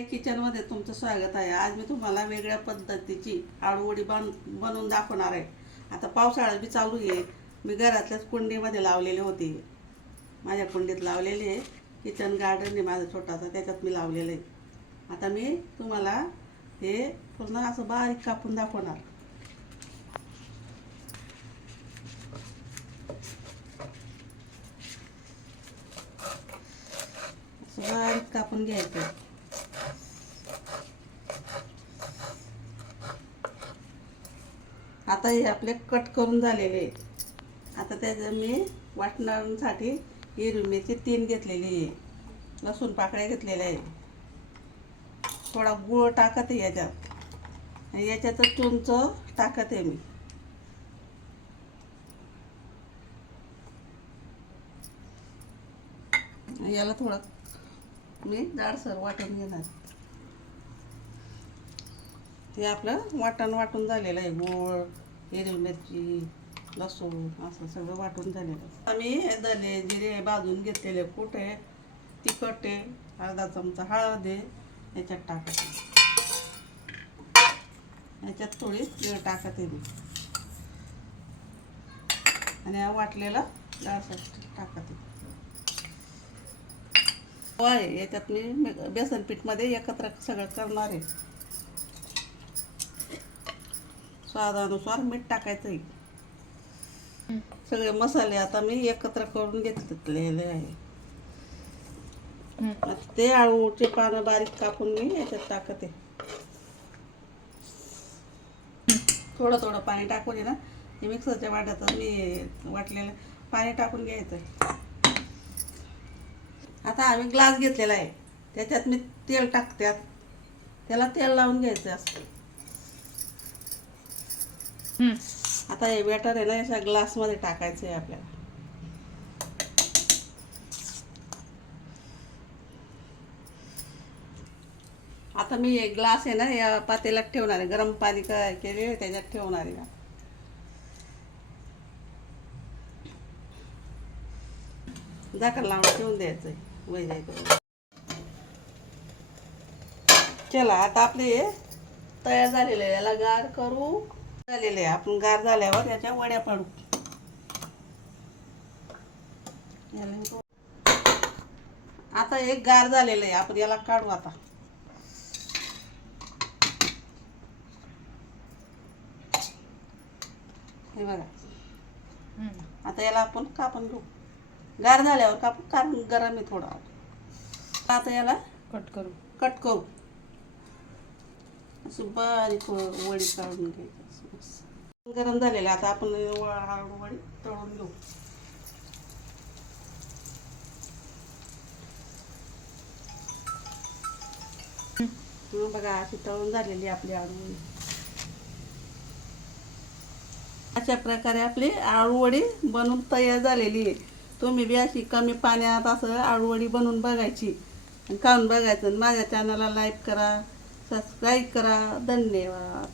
ताई किचनमध्ये तुमचं स्वागत आहे. आज मी तुम्हाला वेगळ्या पद्धतीची आळूवडी बन बनवून दाखवणार आहे. आता पावसाळा बी चालू आहे. मी घरातल्याच कुंडीमध्ये लावलेले होते. माझ्या कुंडीत लावलेले आहे. किचन गार्डन आहे माझा छोटासा त्याच्यात मी लावलेलं आहे. आता मी तुम्हाला हे पूर्ण असं बारीक कापून दाखवणार. असं बारीक कापून घ्यायचं. आता हे आपले कट करून झालेले आहेत. आता त्याचं मी वाटणांसाठी हिरवी मिरची तीन घेतलेली आहे. लसूण पाकळ्या घेतलेल्या आहे थोडा गुळ टाकत आहे याच्यात. आणि याच्यात चुंच टाकत आहे मी याला थोडं मी जाडसर वाटून घेणार. हे आपलं वाटण वाटून झालेलं आहे गोळ. हिरवी मिरची लसूण असं सगळं वाटून झालेलं. आम्ही आम्ही धने जिरे भाजून घेतलेले कूट आहे. तिखट आहे. अर्धा चमचा हळद आहे. याच्यात टाकत याच्यात थोडी तीळ टाकत आहे मी. आणि वाटलेला जाडसर टाकत आहे. होय याच्यात मी बेसन पीठमध्ये एकत्र सगळं करणार आहे. स्वादानुसार मीठ टाकायचं आहे. सगळे मसाले आता मी एकत्र करून घेतलेले आहे. आता ते आळूचे पानं बारीक कापून मी याच्यात टाकते. थोडं थोडं पाणी टाकून ना हे मिक्सरच्या वाट्यात मी वाटलेलं पाणी टाकून घ्यायचं आता आम्ही ग्लास घेतलेला आहे. त्याच्यात मी तेल टाकत्यात त्याला तेल लावून घ्यायचं असतं आता हे बॅटर आहे ना अशा ग्लासमध्ये टाकायचं आहे आपल्याला. आता मी एक ग्लास आहे ना या पातेल्यात ठेवणार आहे. गरम पाणी केले त्याच्यात ठेवणार आहे झाकण लावून ठेवून द्यायचं आहे वय चला आता आपले तयार झालेले याला गार करू. झालेले आहे. आपण गार झाल्यावर याच्या वड्या पाडू. हे. आता एक गार झालेलं आहे. आपण याला काढू आता. हे बघा. आता याला आपण कापून घेऊ. गार झाल्यावर कापून कारण गरम आहे थोडा. आता याला कट करू. कट करू. असं बारीक वडी काढून घ्यायची. गरम झालेलं आता आपण वडी तळून घेऊ. बघा अशी तळून झालेली आपली आळू अशा प्रकारे आपली आळूवडी बनवून तयार झालेली आहे. तुम्ही बी अशी कमी पाण्यात असं आळूवडी बनवून बघायची. आणि खाऊन बघायचं. आणि माझ्या चॅनलला लाईक करा सबस्क्राईब करा. धन्यवाद.